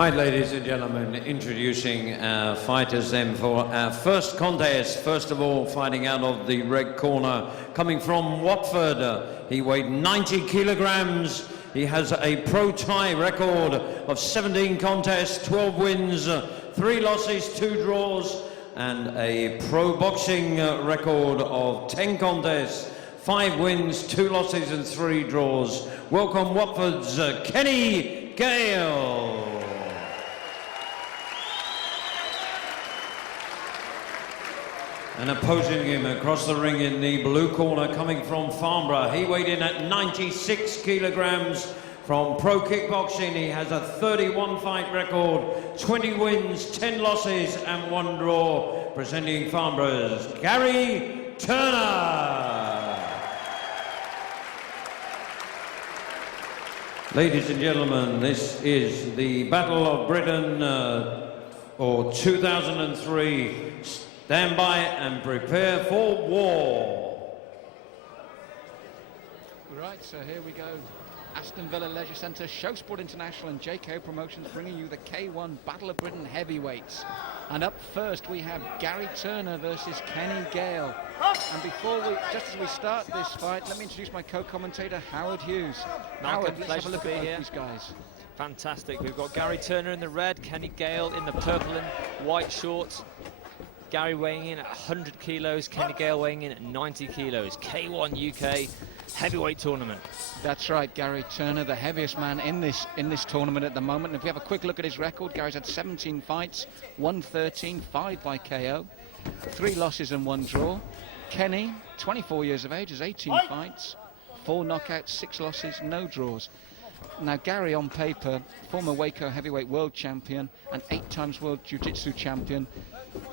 Right, ladies and gentlemen, introducing our fighters then for our first contest. First of all, fighting out of the red corner, coming from Watford. He weighed 90 kilograms. He has a pro tie record of 17 contests, 12 wins, 3 losses, 2 draws, and a pro boxing record of 10 contests, 5 wins, 2 losses, and 3 draws. Welcome Watford's Kenny Gayle. And opposing him across the ring in the blue corner, coming from Farnborough, he weighed in at 96 kilograms from Pro Kickboxing. He has a 31 fight record, 20 wins, 10 losses, and 1 draw. Presenting Farnborough's Gary Turner. Ladies and gentlemen, this is the Battle of Britain for 2003. Stand by and prepare for war. Right, so here we go. Aston Villa Leisure Centre, Show Sport International and JK Promotions bringing you the K1 Battle of Britain heavyweights. And up first we have Gary Turner versus Kenny Gayle. And just as we start this fight, let me introduce my co-commentator Howard Hughes. Howard, let's have a look at both these guys. Fantastic. We've got Gary Turner in the red, Kenny Gayle in the purple and white shorts. Gary weighing in at 100 kilos, Kenny Gayle weighing in at 90 kilos. K1 UK heavyweight tournament. That's right, Gary Turner, the heaviest man in this tournament at the moment. And if we have a quick look at his record, Gary's had 17 fights, won 13, 5 by KO, 3 losses and 1 draw. Kenny, 24 years of age, has 18 fights, 4 knockouts, 6 losses, no draws. Now Gary on paper, former Waco heavyweight world champion and 8 times world jiu-jitsu champion,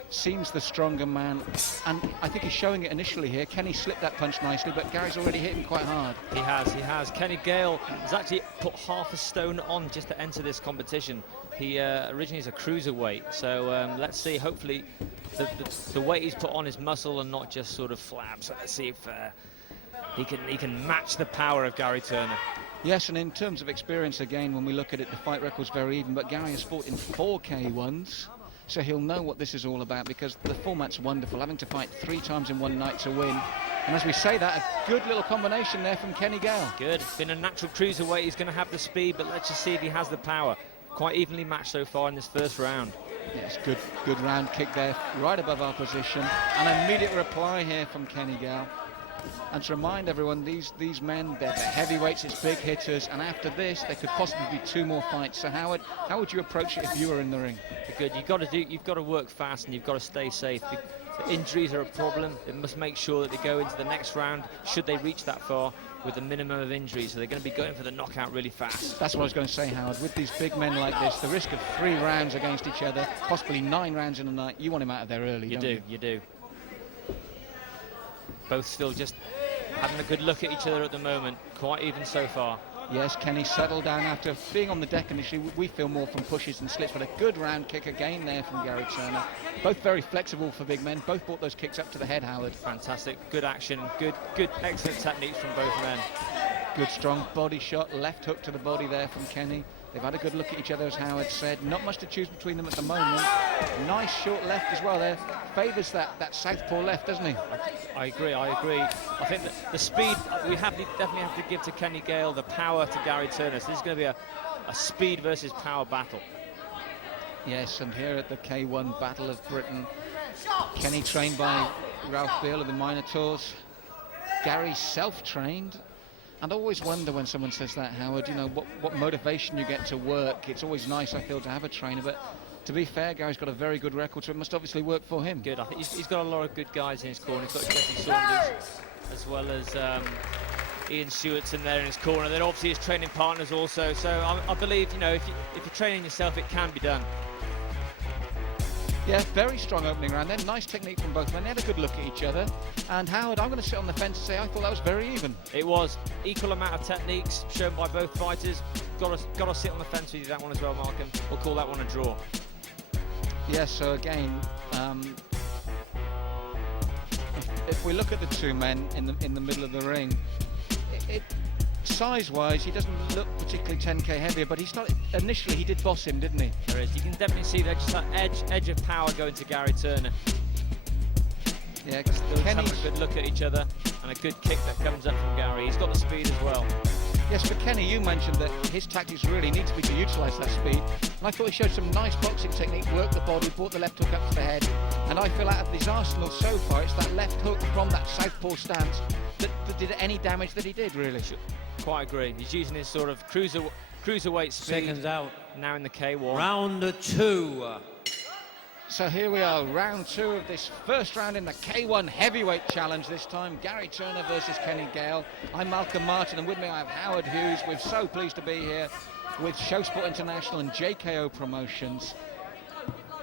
seems the stronger man, and I think he's showing it initially here. Kenny slipped that punch nicely, but Gary's already hit him quite hard. He has. Kenny Gayle has actually put half a stone on just to enter this competition. He originally is a cruiserweight, so let's see, hopefully the weight he's put on is muscle and not just sort of flab. So let's see if he can match the power of Gary Turner. Yes, and in terms of experience, again, when we look at it, the fight record's very even, but Gary has fought in 4 K1s, so he'll know what this is all about, because the format's wonderful, having to fight 3 times in one night to win. And as we say that, a good little combination there from Kenny Gayle. Good, been a natural cruiserweight, he's going to have the speed, but let's just see if he has the power. Quite evenly matched so far in this first round. Yes, good round kick there, right above our position. An immediate reply here from Kenny Gayle. And to remind everyone, these men, they're heavyweights, it's big hitters, and after this, there could possibly be 2 more fights. So Howard, how would you approach it if you were in the ring? Good, you've got to work fast and you've got to stay safe. The injuries are a problem. They must make sure that they go into the next round, should they reach that far, with the minimum of injuries. So they're going to be going for the knockout really fast. That's what I was going to say, Howard. With these big men like this, the risk of 3 rounds against each other, possibly 9 rounds in a night, you want him out of there early, You do. Both still just having a good look at each other at the moment. Quite even so far. Yes, Kenny settled down after being on the deck initially. We feel more from pushes and slits, but a good round kick again there from Gary Turner. Both very flexible for big men. Both brought those kicks up to the head, Howard. Fantastic. Good action. Good, excellent techniques from both men. Good strong body shot. Left hook to the body there from Kenny. They've had a good look at each other, as Howard said. Not much to choose between them at the moment. Nice short left as well there. Favours that southpaw left, doesn't he? I agree. I think that the speed, we definitely have to give to Kenny Gayle, the power to Gary Turner. So this is going to be a speed versus power battle. Yes, and here at the K1 Battle of Britain, Kenny trained by Ralph Beale of the Minotaurs. Gary self-trained. And I always wonder when someone says that, Howard, you know, what motivation you get to work. It's always nice, I feel, to have a trainer, but to be fair, Gary's got a very good record, so it must obviously work for him. Good. I think he's got a lot of good guys in his corner. He's got Jesse Saunders, as well as Ian Stewart's in there in his corner. Then obviously his training partners also. So I believe, you know, if you're training yourself, it can be done. Yeah, very strong opening round then. Nice technique from both men. They had a good look at each other. And Howard, I'm going to sit on the fence and say I thought that was very even. It was. Equal amount of techniques shown by both fighters. Got to sit on the fence with you that one as well, Markham. We'll call that one a draw. Yes, so again, if we look at the 2 men in the middle of the ring, size-wise, he doesn't look particularly 10k heavier, but he's not. Initially, he did boss him, didn't he? There is. You can definitely see there's just that edge of power going to Gary Turner. Yeah, They'll have Kenny's. a good look at each other and a good kick that comes up from Gary. He's got the speed as well. Yes, for Kenny, you mentioned that his tactics really need to be to utilise that speed. And I thought he showed some nice boxing technique, worked the body, brought the left hook up to the head. And I feel out of his arsenal so far, it's that left hook from that southpaw stance that did any damage that he did, really. Quite agree. He's using his sort of cruiserweight speed. Seconds out. Now in the K1. Round 2. So here we are, round 2 of this first round in the K1 Heavyweight Challenge. This time, Gary Turner versus Kenny Gayle. I'm Malcolm Martin, and with me I have Howard Hughes. We're so pleased to be here with Showsport International and JKO Promotions.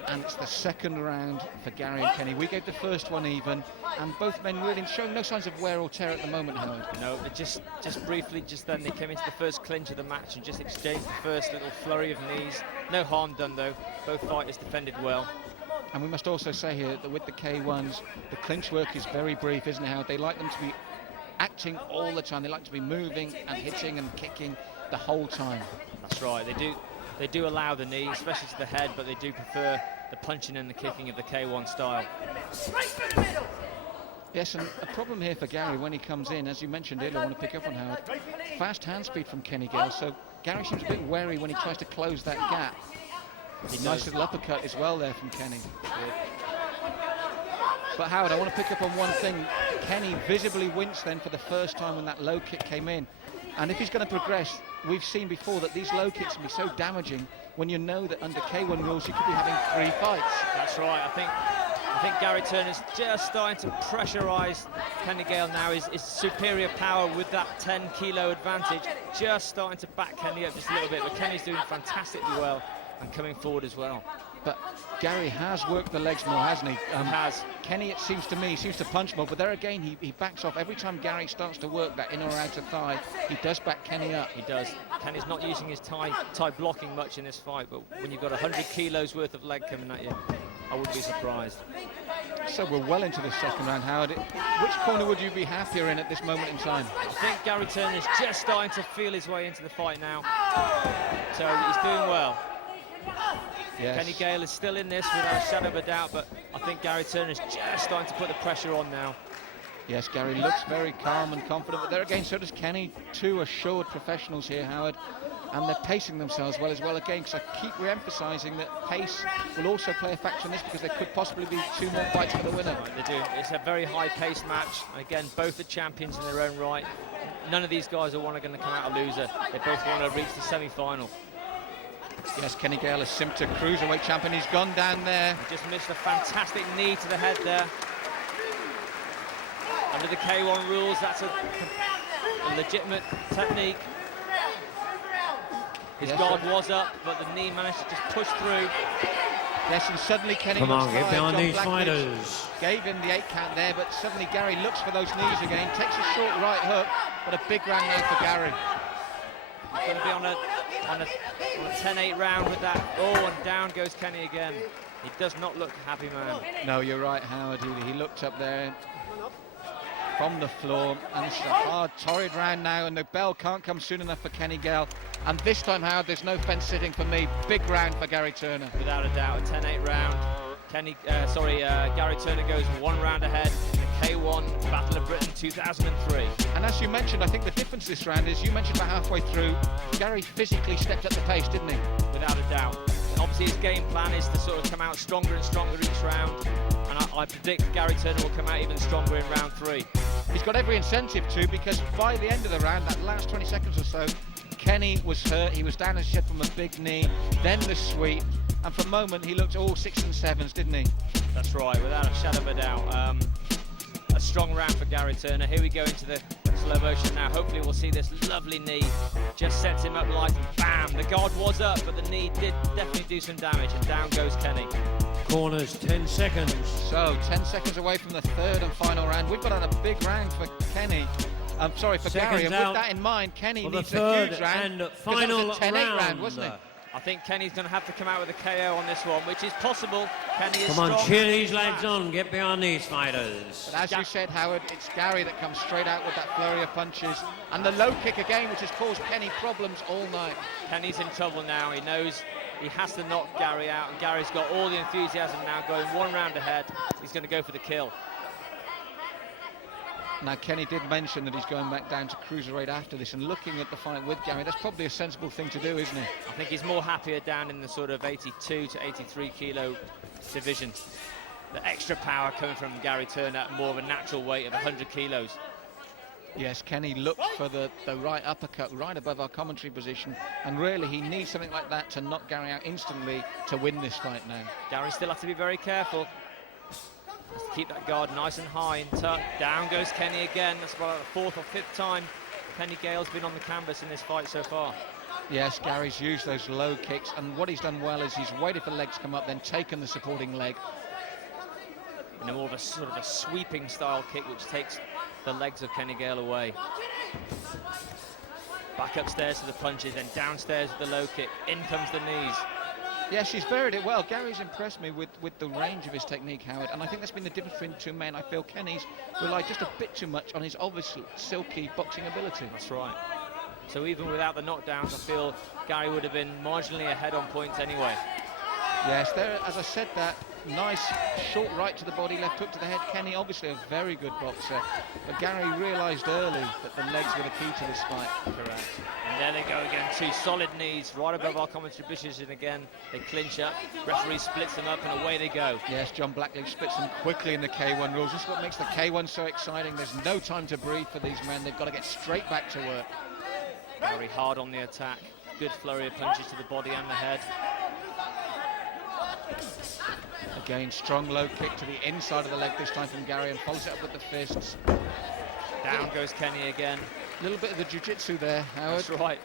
And it's the second round for Gary and Kenny. We gave the first one even, and both men really showing no signs of wear or tear at the moment, Howard. No, but just briefly, just then they came into the first clinch of the match and just exchanged the first little flurry of knees. No harm done though. Both fighters defended well. And we must also say here that with the K1s, the clinch work is very brief, isn't it, Howard? They like them to be acting all the time. They like to be moving and hitting and kicking the whole time. That's right. They do allow the knee, especially to the head, but they do prefer the punching and the kicking of the K1 style. Yes, and a problem here for Gary when he comes in, as you mentioned earlier, I want to pick up on Howard, fast hand speed from Kenny Gayle, so Gary seems a bit wary when he tries to close that gap. Nice little uppercut as well there from Kenny. But Howard, I want to pick up on one thing. Kenny visibly winced then for the first time when that low kick came in. And if he's going to progress, we've seen before that these low kicks can be so damaging when you know that under K1 rules you could be having 3 fights. That's right. I think Gary Turner's just starting to pressurise Kenny Gayle now. His superior power with that 10-kilo advantage, just starting to back Kenny up just a little bit. But Kenny's doing fantastically well and coming forward as well. But Gary has worked the legs more, hasn't he? Has. Kenny, it seems to me, seems to punch more, but there again, he backs off. Every time Gary starts to work that inner or outer thigh, he does back Kenny up. He does. Kenny's not using his tie blocking much in this fight, but when you've got 100 kilos worth of leg coming at you, I wouldn't be surprised. So we're well into the second round, Howard. Which corner would you be happier in at this moment in time? I think Gary Turner's just starting to feel his way into the fight now. So he's doing well. Yes. Kenny Gayle is still in this without a shadow of a doubt, but I think Gary Turner's just starting to put the pressure on now. Yes, Gary looks very calm and confident, but there again, so does Kenny. 2 assured professionals here, Howard, and they're pacing themselves well as well again, because I keep re-emphasising that pace will also play a factor in this, because there could possibly be 2 more fights for the winner. They do. It's a very high-paced match. Again, both are champions in their own right. None of these guys are going to come out a loser. They both want to reach the semi-final. Yes, Kenny Gayle is Simter cruiserweight champion. He's gone down there. He just missed a fantastic knee to the head there. Under the K1 rules, that's a legitimate technique. His guard was up, but the knee managed to just push through. Yes, and suddenly Kenny Come on, looks get tired. behind John these Blackledge fighters. gave him the 8 count there, but suddenly Gary looks for those knees again, takes a short right hook, but a big round now for Gary. He's going to be on a 10-8 round with that. Oh, and down goes Kenny again. He does not look happy, man. No, you're right, Howard. He looked up there from the floor, and it's a hard, torrid round now, and the bell can't come soon enough for Kenny Gayle. And this time, Howard, there's no fence sitting for me. Big round for Gary Turner. Without a doubt, a 10-8 round. Gary Turner goes 1 round ahead in the K1 Battle of Britain 2003. And as you mentioned, I think the difference this round is, you mentioned about halfway through, Gary physically stepped up the pace, didn't he? Without a doubt. Obviously, his game plan is to sort of come out stronger and stronger each round. And I predict Gary Turner will come out even stronger in round 3. He's got every incentive to, because by the end of the round, that last 20 seconds or so, Kenny was hurt. He was down his shed from a big knee, then the sweep, and for a moment he looked all 6s and 7s, didn't he? That's right, without a shadow of a doubt. A strong round for Gary Turner. Here we go into the slow motion now. Hopefully we'll see this lovely knee. Just sets him up like bam. The guard was up, but the knee did definitely do some damage, and down goes Kenny. Corners, 10 seconds. So 10 seconds away from the third and final round. We've got on a big round for Kenny. I'm sorry, for Seconds Gary. And out with that in mind, Kenny for the needs third a huge round. and 'cause final that was a 10-8 round, round. wasn't it? I think Kenny's going to have to come out with a KO on this one, which is possible. Kenny is Come on, strong. cheer these lads on. Get behind these fighters. But as you said, Howard, it's Gary that comes straight out with that flurry of punches. And the low kick again, which has caused Kenny problems all night. Kenny's in trouble now. He knows he has to knock Gary out, and Gary's got all the enthusiasm now, going one round ahead. He's going to go for the kill. Now, Kenny did mention that he's going back down to cruiserweight after this, and looking at the fight with Gary, that's probably a sensible thing to do, isn't it? I think he's more happier down in the sort of 82 to 83 kilo division. The extra power coming from Gary Turner at more of a natural weight of 100 kilos. Yes, Kenny looked for the right uppercut right above our commentary position, and really he needs something like that to knock Gary out instantly to win this fight now. Gary still has to be very careful. Has to keep that guard nice and high and tucked. Down goes Kenny again. That's about the 4th or 5th time Kenny Gale's been on the canvas in this fight so far. Yes, Gary's used those low kicks, and what he's done well is he's waited for legs to come up, then taken the supporting leg. In a more of a sort of a sweeping style kick, which takes the legs of Kenny Gale away. Back upstairs to the punches, then downstairs with the low kick. In comes the knees. Yes, he's varied it well. Gary's impressed me with the range of his technique, Howard, and I think that's been the difference between the two men. I feel Kenny's relied just a bit too much on his obviously silky boxing ability. That's right. So even without the knockdowns, I feel Gary would have been marginally ahead on points anyway. Yes, there, as I said, that nice short right to the body, left hook to the head. Kenny, obviously a very good boxer, but Gary realised early that the legs were the key to this fight. Correct. And there they go again, 2 solid knees right above our commentary bushes, and again they clinch up. Referee splits them up, and away they go. Yes, John Blackledge splits them quickly in the K1 rules. This is what makes the K1 so exciting. There's no time to breathe for these men. They've got to get straight back to work. Very hard on the attack. Good flurry of punches to the body and the head. Again, strong low kick to the inside of the leg this time from Gary, and follows it up with the fists. Down goes Kenny again. A little bit of the jiu-jitsu there, Howard. That's right.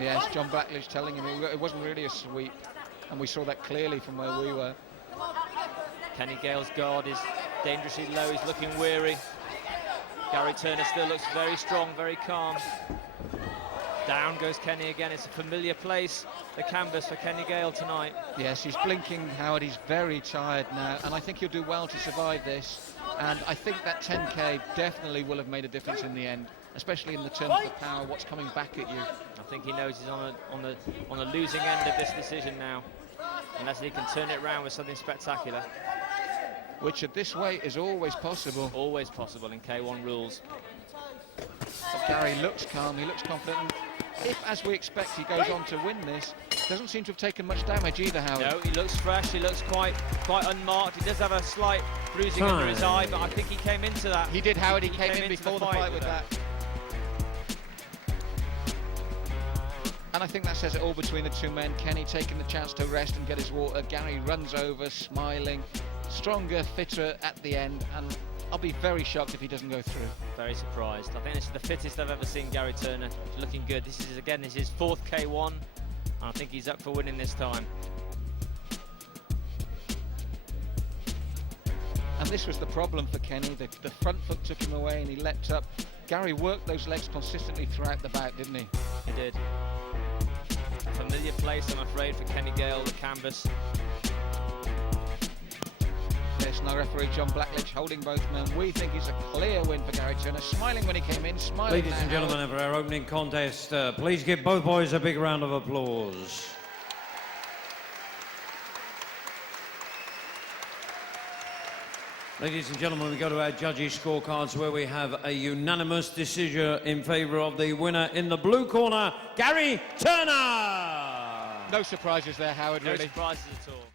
Yes, John Blackledge telling him it wasn't really a sweep, and we saw that clearly from where we were. Kenny Gale's guard is dangerously low. He's looking weary. Gary Turner still looks very strong, very calm. Down goes Kenny again. It's a familiar place, the canvas for Kenny Gale tonight. Yes, he's blinking, Howard. He's very tired now, and I think he'll do well to survive this. And I think that 10K definitely will have made a difference in the end, especially in the terms of the power, what's coming back at you. I think he knows he's on the losing end of this decision now, unless he can turn it around with something spectacular. Which at this weight is always possible. Always possible in K1 rules. But Gary looks calm, he looks confident. If, as we expect, he goes on to win this, doesn't seem to have taken much damage either, Howard. No, he looks fresh, he looks quite unmarked. He does have a slight bruising under his eye, but I think he came into that. He did, Howard. He came in before the fight with that. And I think that says it all between the two men. Kenny taking the chance to rest and get his water. Gary runs over, smiling, stronger, fitter at the end, and I'll be very shocked if he doesn't go through. Very surprised. I think this is the fittest I've ever seen Gary Turner. He's looking good. This is his 4th K1, and I think he's up for winning this time. And this was the problem for Kenny. The front foot took him away and he leapt up. Gary worked those legs consistently throughout the bout, didn't he? He did. A familiar place, I'm afraid, for Kenny Gale, the canvas. Yes, now referee John Blackledge holding both men. We think it's a clear win for Gary Turner. Smiling when he came in, smiling. Ladies and gentlemen, for our opening contest, please give both boys a big round of applause. Ladies and gentlemen, we go to our judges' scorecards, where we have a unanimous decision in favour of the winner in the blue corner, Gary Turner. No surprises there, Howard, No really. surprises at all.